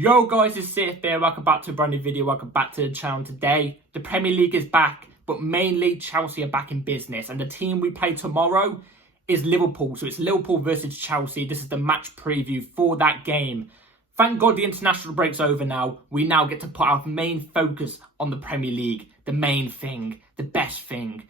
Yo guys, it's Sith here. Welcome back to a brand new video. Welcome back to the channel. Today, the Premier League is back, but mainly Chelsea are back in business. And the team we play tomorrow is Liverpool. So it's Liverpool versus Chelsea. This is the match preview for that game. Thank God the international break's over now. We now get to put our main focus on the Premier League. The main thing, the best thing.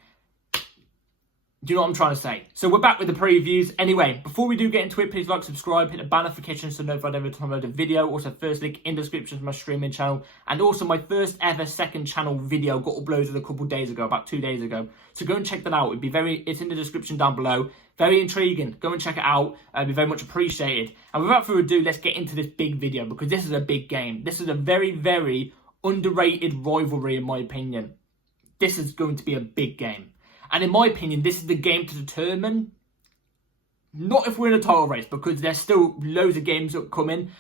Do you know what I'm trying to say? So we're back with the previews. Anyway, before we do get into it, please like, subscribe, hit the bell notification so notified every time I upload a video. Also, first link in the description to my streaming channel. And also my first ever second channel video got uploaded a couple of days ago, about 2 days ago. So go and check that out. It's in the description down below. Very intriguing. Go and check it out. It'd be very much appreciated. And without further ado, let's get into this big video because this is a big game. This is a very, very underrated rivalry in my opinion. This is going to be a big game. And in my opinion, this is the game to determine, not if we're in a title race, because there's still loads of games upcoming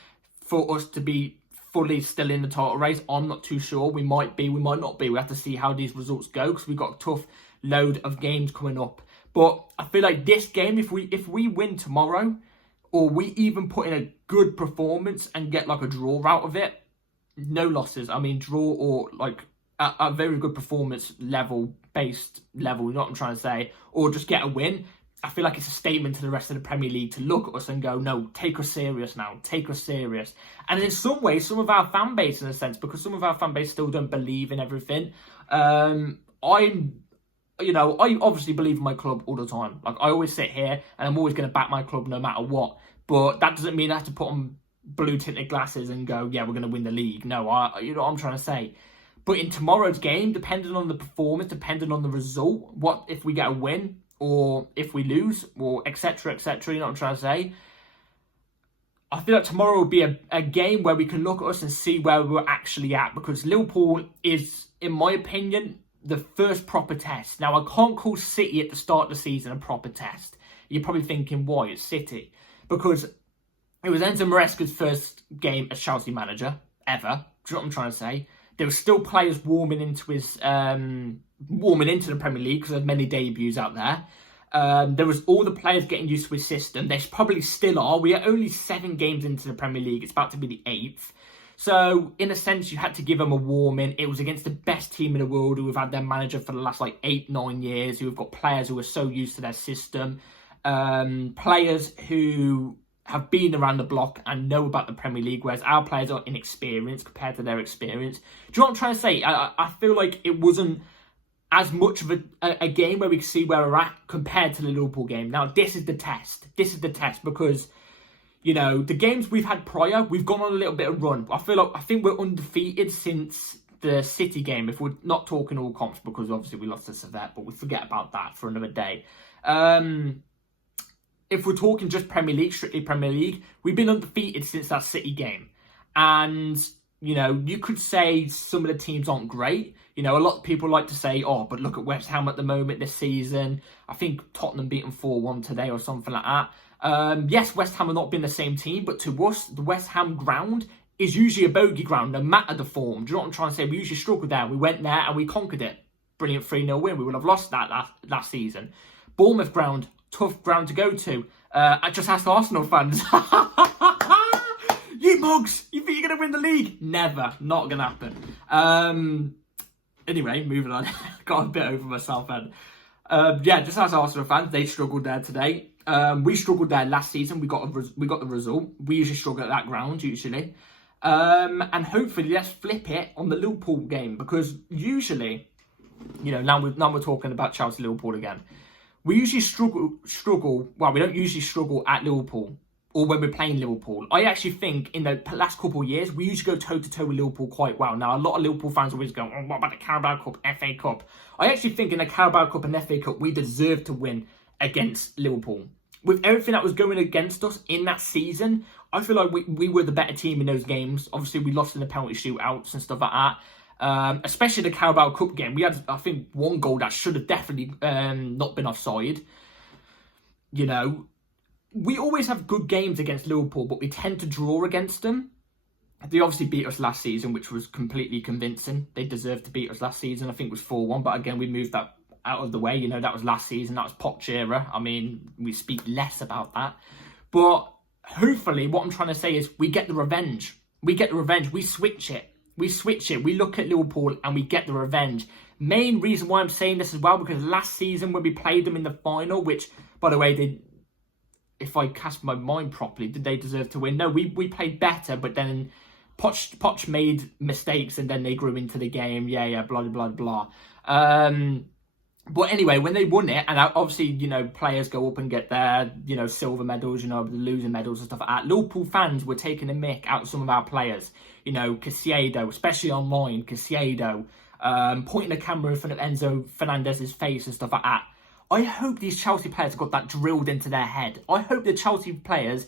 for us to be fully still in the title race. I'm not too sure. We might be, we might not be. We have to see how these results go because we've got a tough load of games coming up. But I feel like this game, if we win tomorrow, or we even put in a good performance and get like a draw out of it, no losses. I mean, draw or like a very good performance based level, you know what I'm trying to say, or just get a win. I feel like it's a statement to the rest of the Premier League to look at us and go, no, take us serious now, take us serious. And in some ways, some of our fan base, in a sense, because some of our fan base still don't believe in everything. I obviously believe in my club all the time. Like, I always sit here and I'm always going to back my club no matter what. But that doesn't mean I have to put on blue tinted glasses and go, yeah, we're going to win the league. No, you know what I'm trying to say. But in tomorrow's game, depending on the performance, depending on the result, what if we get a win or if we lose or etc, etc, you know what I'm trying to say? I feel like tomorrow will be a game where we can look at us and see where we're actually at, because Liverpool is, in my opinion, the first proper test. Now, I can't call City at the start of the season a proper test. You're probably thinking, why? It's City. Because it was Enzo Maresca's first game as Chelsea manager, ever. Do you know what I'm trying to say? There were still players warming into the Premier League because there's many debuts out there. There was all the players getting used to his system. They probably still are. We are only 7 games into the Premier League. It's about to be the 8th. So, in a sense, you had to give them a warming. It was against the best team in the world who have had their manager for the last 8-9 years, who have got players who are so used to their system. Players who have been around the block and know about the Premier League, whereas our players are inexperienced compared to their experience. Do you know what I'm trying to say? I feel like it wasn't as much of a game where we can see where we're at compared to the Liverpool game. Now, this is the test. This is the test because, you know, the games we've had prior, we've gone on a little bit of run. I think we're undefeated since the City game, if we're not talking all comps, because obviously we lost to Servette, but we forget about that for another day. If we're talking just Premier League, strictly Premier League, we've been undefeated since that City game. And, you know, you could say some of the teams aren't great. You know, a lot of people like to say, oh, but look at West Ham at the moment this season. I think Tottenham beat them 4-1 today or something like that. Yes, West Ham have not been the same team, but to us, the West Ham ground is usually a bogey ground, no matter the form. Do you know what I'm trying to say? We usually struggled there. We went there and we conquered it. Brilliant 3-0 win. We would have lost that last season. Bournemouth ground, tough ground to go to. I just asked Arsenal fans. You mugs, you think you're going to win the league? Never. Not going to happen. Anyway, moving on. Got a bit over myself then. Yeah, just ask Arsenal fans. They struggled there today. We struggled there last season. We got the result. We usually struggle at that ground, usually. And hopefully let's flip it on the Liverpool game, because usually, you know, now we're talking about Chelsea-Liverpool again. We usually struggle, well, we don't usually struggle at Liverpool or when we're playing Liverpool. I actually think in the last couple of years, we usually go toe-to-toe with Liverpool quite well. Now, a lot of Liverpool fans always go, oh, what about the Carabao Cup, FA Cup? I actually think in the Carabao Cup and FA Cup, we deserve to win against Liverpool. With everything that was going against us in that season, I feel like we were the better team in those games. Obviously, we lost in the penalty shootouts and stuff like that. Especially the Carabao Cup game. We had, I think, one goal that should have definitely not been offside. You know, we always have good games against Liverpool, but we tend to draw against them. They obviously beat us last season, which was completely convincing. They deserved to beat us last season. I think it was 4-1, but again, we moved that out of the way. You know, that was last season. That was Poch era. I mean, we speak less about that. But hopefully, what I'm trying to say is we get the revenge. We get the revenge. We switch it. We switch it. We look at Liverpool and we get the revenge. Main reason why I'm saying this as well, because last season when we played them in the final, which, by the way, if I cast my mind properly, did they deserve to win? No, we played better, but then Poch made mistakes and then they grew into the game. Yeah, blah, blah, blah. But anyway, when they won it, and obviously, you know, players go up and get their, you know, silver medals, you know, the losing medals and stuff like that. Liverpool fans were taking a mick out of some of our players. You know, Caicedo, especially online, Caicedo, pointing the camera in front of Enzo Fernandez's face and stuff like that. I hope these Chelsea players got that drilled into their head. I hope the Chelsea players,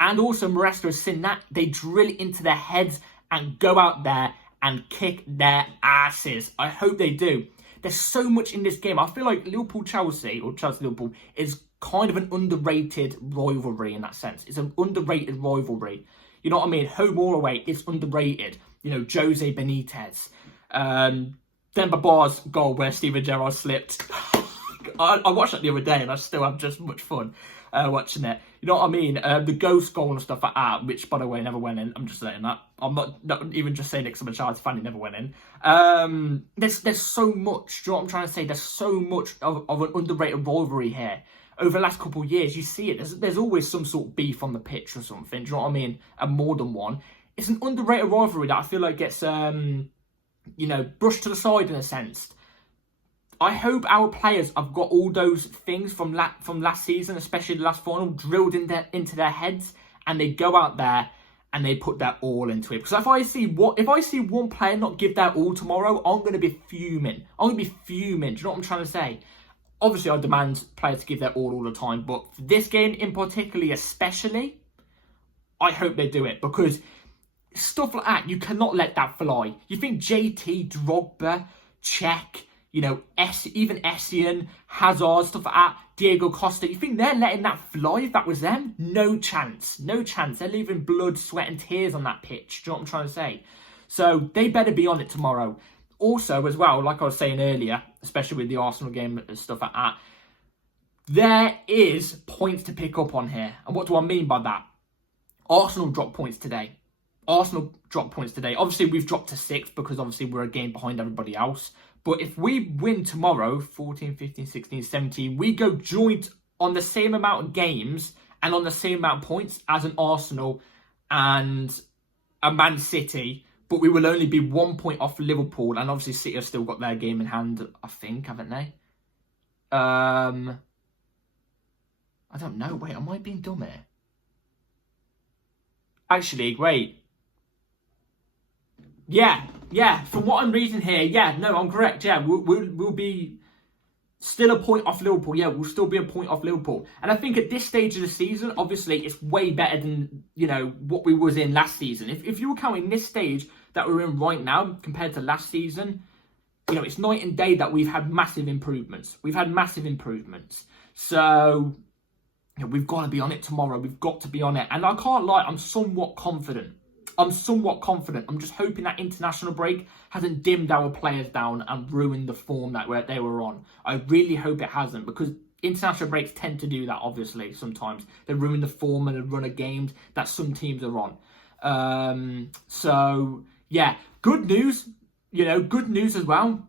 and also Maresca has seen that, they drill it into their heads and go out there and kick their asses. I hope they do. There's so much in this game. I feel like Liverpool-Chelsea, or Chelsea-Liverpool, is kind of an underrated rivalry in that sense. It's an underrated rivalry. You know what I mean? Home or away, it's underrated. You know, Jose Benitez. Demba Ba's goal where Steven Gerrard slipped. I watched that the other day and I still have just much fun watching it. You know what I mean? The ghost goal and stuff like that, which, by the way, never went in. I'm just saying that. I'm not even just saying it because I'm a Chelsea fan. It never went in. There's so much. Do you know what I'm trying to say? There's so much of an underrated rivalry here. Over the last couple of years, you see it. There's always some sort of beef on the pitch or something. Do you know what I mean? And more than one. It's an underrated rivalry that I feel like gets, you know, brushed to the side in a sense. I hope our players have got all those things from last season, especially the last final, drilled into their heads, and they go out there and they put their all into it. Because if I see one player not give their all tomorrow, I'm going to be fuming. I'm going to be fuming. Do you know what I'm trying to say? Obviously, I demand players to give their all the time, but for this game in particular, especially, I hope they do it, because stuff like that, you cannot let that fly. You think JT, Drogba, Czech, you know, even Essien, Hazard, stuff like that, Diego Costa, you think they're letting that fly if that was them? No chance. No chance. They're leaving blood, sweat and tears on that pitch. Do you know what I'm trying to say? So they better be on it tomorrow. Also, as well, like I was saying earlier, especially with the Arsenal game and stuff like that, there is points to pick up on here. And what do I mean by that? Arsenal dropped points today. Obviously, we've dropped to 6th because obviously we're a game behind everybody else. But if we win tomorrow, 14, 15, 16, 17, we go joint on the same amount of games and on the same amount of points as an Arsenal and a Man City. But we will only be 1 point off Liverpool. And obviously City have still got their game in hand, I think, haven't they? I don't know. Wait, am I being dumb here? Actually, wait. Yeah, from what I'm reading here, yeah, no, I'm correct. Yeah, we'll be still a point off Liverpool. Yeah, we'll still be a point off Liverpool. And I think at this stage of the season, obviously, it's way better than, you know, what we was in last season. If you were counting this stage that we're in right now compared to last season, you know, it's night and day that we've had massive improvements. So, you know, we've got to be on it tomorrow. We've got to be on it. And I can't lie, I'm somewhat confident. I'm just hoping that international break hasn't dimmed our players down and ruined the form that they were on. I really hope it hasn't, because international breaks tend to do that, obviously, sometimes. They ruin the form and the run of games that some teams are on. So, yeah, good news. You know, good news as well.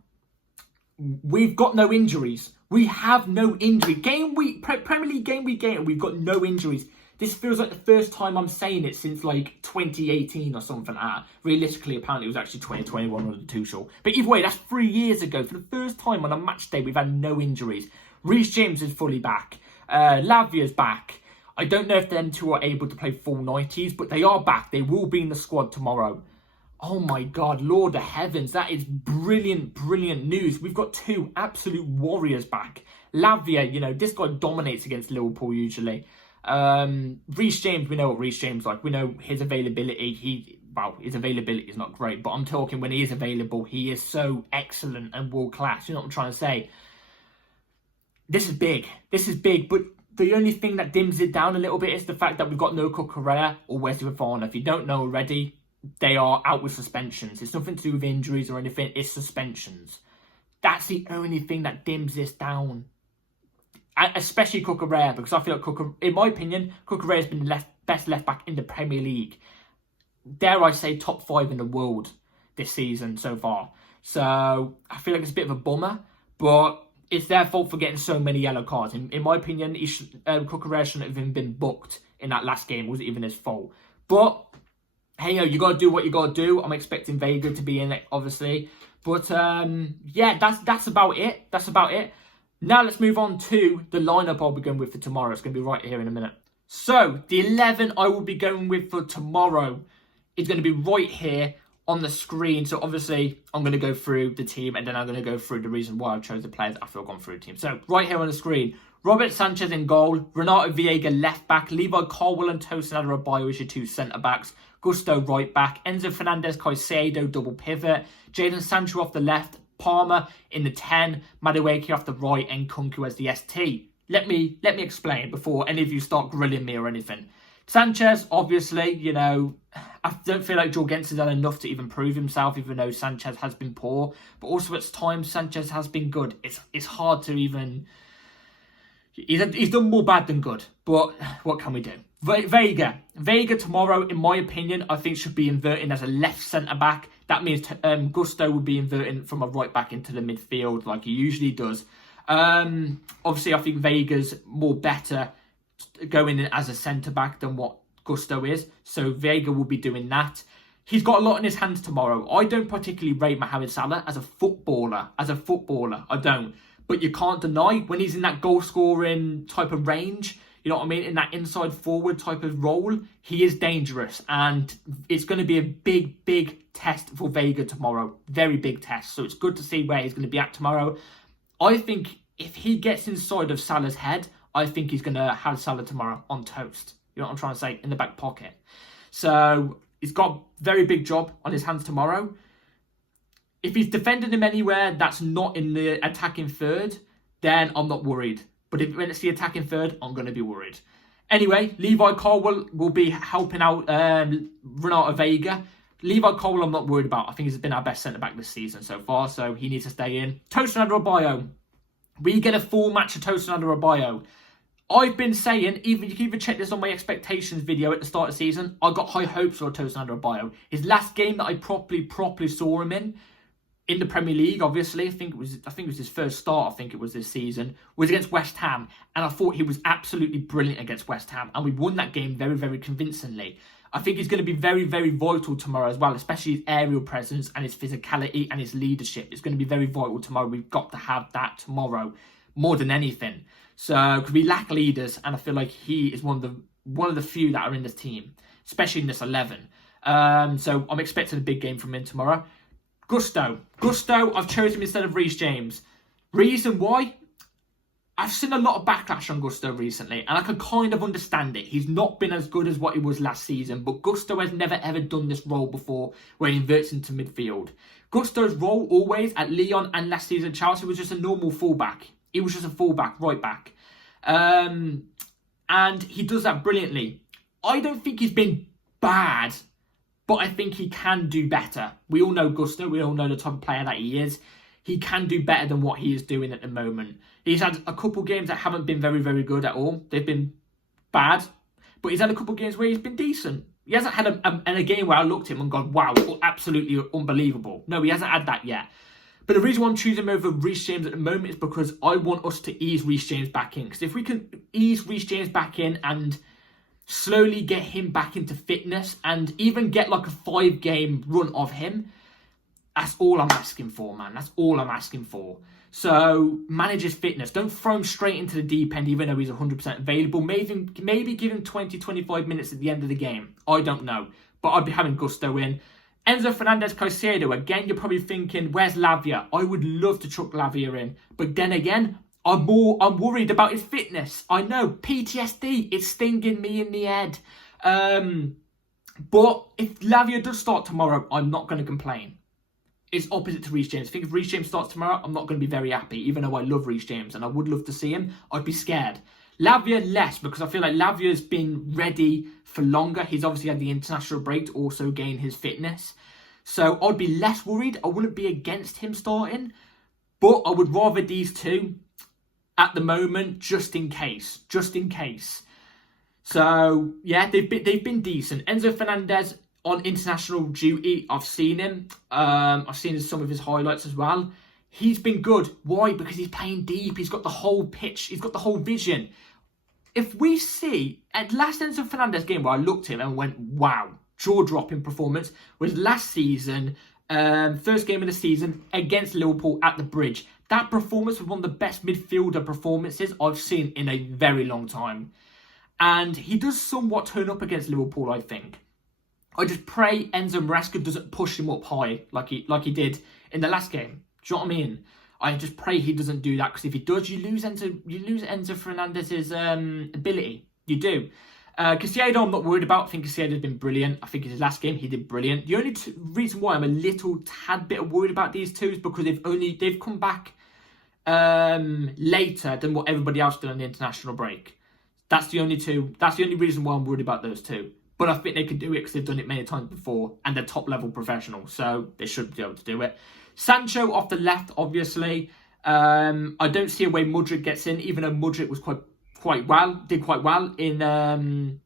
We've got no injuries. We have no injury. Premier League game week 8, we've got no injuries. This feels like the first time I'm saying it since like 2018 or something like that. Realistically, apparently it was actually 2021 under Tuchel. But either way, that's 3 years ago. For the first time on a match day, we've had no injuries. Reece James is fully back. Lavia's back. I don't know if them two are able to play full 90s, but they are back. They will be in the squad tomorrow. Oh my God, Lord of Heavens. That is brilliant, brilliant news. We've got 2 absolute warriors back. Lavia, you know, this guy dominates against Liverpool usually. Reece James, we know what Reece James is like. We know his availability. His availability is not great, but I'm talking when he is available, he is so excellent and world class. You know what I'm trying to say? This is big. But the only thing that dims it down a little bit is the fact that we've got no Cucurella or Wesley Fofana. If you don't know already, they are out with suspensions. It's nothing to do with injuries or anything. It's suspensions. That's the only thing that dims this down. Especially Cucurella, because I feel like in my opinion, Cucurella has been the best left back in the Premier League. dare I say, top 5 in the world this season so far. So I feel like it's a bit of a bummer, but it's their fault for getting so many yellow cards. In my opinion, Cucurella shouldn't have even been booked in that last game. It wasn't even his fault. But hey, you got to do what you got to do. I'm expecting Vega to be in it, obviously. But yeah, that's about it. That's about it. Now let's move on to the lineup I'll be going with for tomorrow. It's going to be right here in a minute. So the 11 I will be going with for tomorrow is going to be right here on the screen. So obviously I'm going to go through the team and then I'm going to go through the reason why I chose the players after I've gone through the team. So right here on the screen, Robert Sanchez in goal, Renato Viega left back, Levi Colwill and Tosin Adarabioyo as your 2 centre backs, Gusto right back, Enzo Fernandez Caicedo double pivot, Jadon Sancho off the left, Palmer in the 10, Madueke off the right, and Kunku as the ST. Let me explain before any of you start grilling me or anything. Sanchez, obviously, you know, I don't feel like Jorgensen's done enough to even prove himself, even though Sanchez has been poor. But also at times, Sanchez has been good. It's hard to even... He's done more bad than good. But what can we do? Vega tomorrow, in my opinion, I think should be inverting as a left centre-back. That means Gusto would be inverting from a right-back into the midfield like he usually does. Obviously, I think Vega's more better going in as a centre-back than what Gusto is. So Vega will be doing that. He's got a lot in his hands tomorrow. I don't particularly rate Mohamed Salah as a footballer. I don't. But you can't deny when he's in that goal-scoring type of range, you know what I mean, in that inside forward type of role, he is dangerous. And it's going to be a big, big test for Vega tomorrow. Very big test. So it's good to see where he's going to be at tomorrow. I think if he gets inside of Salah's head, I think he's going to have Salah tomorrow on toast. You know what I'm trying to say? In the back pocket. So he's got a very big job on his hands tomorrow. If he's defending him anywhere that's not in the attacking third, then I'm not worried. But if it's the attacking third, I'm going to be worried. Anyway, Levi Colwill will be helping out Renato Vega. Levi Colwill I'm not worried about. I think he's been our best centre-back this season so far, so he needs to stay in. Tosin Adarabioyo. We get a full match of Tosin Adarabioyo. I've been saying, you can even check this on my expectations video at the start of the season, I got high hopes for Tosin Adarabioyo. His last game that I properly saw him in the Premier League, obviously, I think it was his first start, I think it was this season, was against West Ham. And I thought he was absolutely brilliant against West Ham. And we won that game very, very convincingly. I think he's going to be very, very vital tomorrow as well, especially his aerial presence and his physicality and his leadership. It's going to be very vital tomorrow. We've got to have that tomorrow more than anything. So, because we lack leaders, and I feel like he is one of the few that are in this team, especially in this 11. So I'm expecting a big game from him tomorrow. Gusto, I've chosen him instead of Reece James. Reason why? I've seen a lot of backlash on Gusto recently, and I can kind of understand it. He's not been as good as what he was last season, but Gusto has never ever done this role before where he inverts into midfield. Gusto's role always at Lyon and last season Chelsea was just a normal fullback. He was just a fullback, right back. And he does that brilliantly. I don't think he's been bad, but I think he can do better. We all know Gusto. We all know the type of player that he is. He can do better than what he is doing at the moment. He's had a couple games that haven't been very, very good at all. They've been bad, but he's had a couple games where he's been decent. He hasn't had a game where I looked at him and gone, wow, absolutely unbelievable. No, he hasn't had that yet. But the reason why I'm choosing him over Reece James at the moment is because I want us to ease Reece James back in. Because if we can ease Reece James back in and slowly get him back into fitness and even get like a 5-game run of him, that's all I'm asking for, man. That's all I'm asking for. So manage his fitness. Don't throw him straight into the deep end even though he's 100% available. Maybe give him 20-25 minutes at the end of the game. I don't know. But I'd be having Gusto in. Enzo Fernandez Caicedo. Again, you're probably thinking, where's Lavia? I would love to chuck Lavia in. But then again, I'm worried about his fitness. I know, PTSD. It's stinging me in the head. But if Lavia does start tomorrow, I'm not going to complain. It's opposite to Reece James. I think if Reece James starts tomorrow, I'm not going to be very happy. Even though I love Reece James and I would love to see him, I'd be scared. Lavia less, because I feel like Lavia's been ready for longer. He's obviously had the international break to also gain his fitness. So I'd be less worried. I wouldn't be against him starting. But I would rather these two at the moment, just in case. Just in case. So, yeah, they've been decent. Enzo Fernandez, on international duty. I've seen him. I've seen some of his highlights as well. He's been good. Why? Because he's playing deep. He's got the whole pitch. He's got the whole vision. If we see, at last Enzo Fernandez game where I looked at him and went, wow, jaw-dropping performance, was last season, first game of the season against Liverpool at the Bridge. That performance was one of the best midfielder performances I've seen in a very long time. And he does somewhat turn up against Liverpool, I think. I just pray Enzo Maresca doesn't push him up high like he did in the last game. Do you know what I mean? I just pray he doesn't do that, because if he does, you lose Enzo Fernandez's ability. You do. Caicedo, I'm not worried about. I think Caicedo's been brilliant. I think in his last game he did brilliant. The only reason why I'm a little tad bit worried about these two is because they've come back later than what everybody else did on the international break. That's the only reason why I'm worried about those two. But I think they could do it because they've done it many times before, and they're top level professionals, so they should be able to do it. Sancho off the left, obviously. I don't see a way Mudryk gets in, even though Mudryk was did quite well in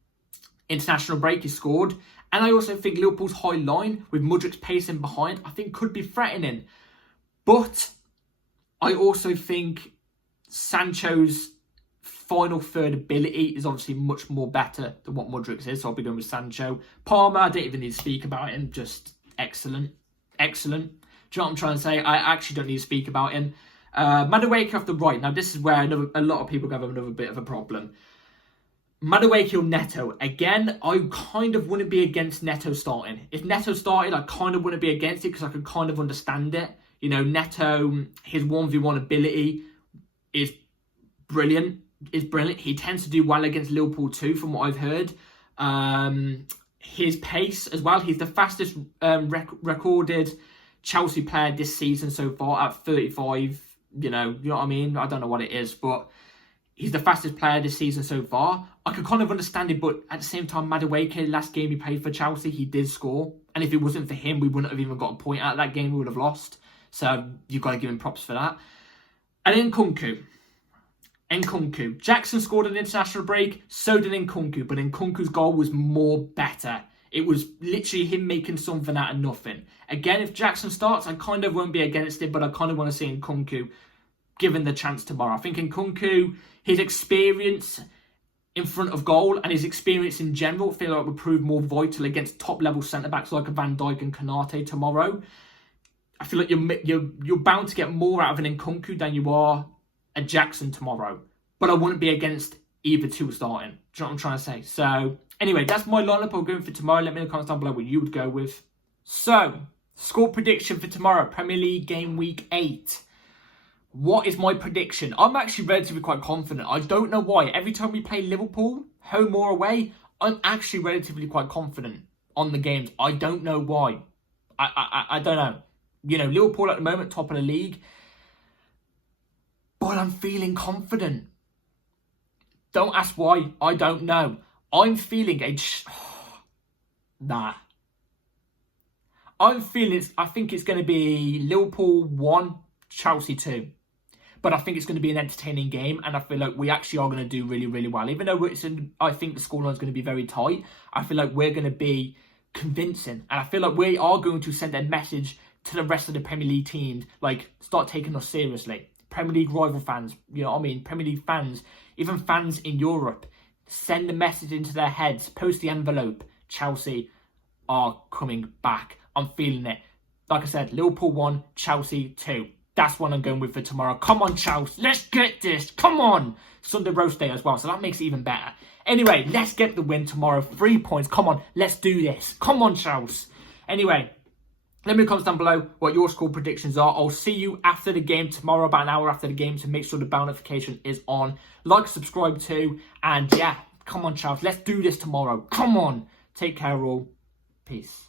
international break. He scored, and I also think Liverpool's high line with Mudryk's pacing behind, I think could be threatening. But I also think Sancho's final third ability is obviously much more better than what Mudryk's is, so I'll be going with Sancho. Palmer, I don't even need to speak about him, just excellent. Excellent. Do you know what I'm trying to say? I actually don't need to speak about him. Madueke off the right. Now, this is where a lot of people have another bit of a problem. Madueke or Neto. Again, I kind of wouldn't be against Neto starting. If Neto started, I kind of wouldn't be against it because I could kind of understand it. You know, Neto, his 1v1 ability is brilliant. He tends to do well against Liverpool too, from what I've heard. His pace as well. He's the fastest recorded Chelsea player this season so far at 35. You know what I mean? I don't know what it is, but he's the fastest player this season so far. I could kind of understand it, but at the same time, Madueke, last game he played for Chelsea, he did score. And if it wasn't for him, we wouldn't have even got a point out of that game. We would have lost. So you've got to give him props for that. And then Nkunku. Jackson scored an international break, so did Nkunku, but Nkunku's goal was more better. It was literally him making something out of nothing. Again, if Jackson starts, I kind of won't be against it, but I kind of want to see Nkunku given the chance tomorrow. I think Nkunku, his experience in front of goal and his experience in general, I feel like would prove more vital against top-level centre-backs like a Van Dijk and Konate tomorrow. I feel like you're bound to get more out of an Nkunku than you are a Jackson tomorrow. But I wouldn't be against either two starting. Do you know what I'm trying to say? So, anyway, that's my lineup I'm going for tomorrow. Let me know in the comments down below what you would go with. So, score prediction for tomorrow, Premier League game week 8. What is my prediction? I'm actually relatively quite confident. I don't know why. Every time we play Liverpool, home or away, I'm actually relatively quite confident on the games. I don't know why. I don't know. You know, Liverpool at the moment, top of the league. But I'm feeling confident. Don't ask why. I don't know. I'm feeling nah. I think it's going to be Liverpool 1, Chelsea 2. But I think it's going to be an entertaining game, and I feel like we actually are going to do really, really well. Even though I think the scoreline is going to be very tight, I feel like we're going to be convincing. And I feel like we are going to send a message to the rest of the Premier League teams, like, start taking us seriously. Premier League rival fans, you know what I mean? Premier League fans, even fans in Europe, send a message into their heads, post the envelope. Chelsea are coming back. I'm feeling it. Like I said, Liverpool 1, Chelsea 2. That's what I'm going with for tomorrow. Come on, Chelsea. Let's get this. Come on. Sunday roast day as well, so that makes it even better. Anyway, let's get the win tomorrow. 3 points. Come on. Let's do this. Come on, Chelsea. Anyway, let me know in the comments down below what your score predictions are. I'll see you after the game tomorrow, about an hour after the game, so make sure the bell notification is on. Like, subscribe too. And yeah, come on, Chelsea. Let's do this tomorrow. Come on. Take care all. Peace.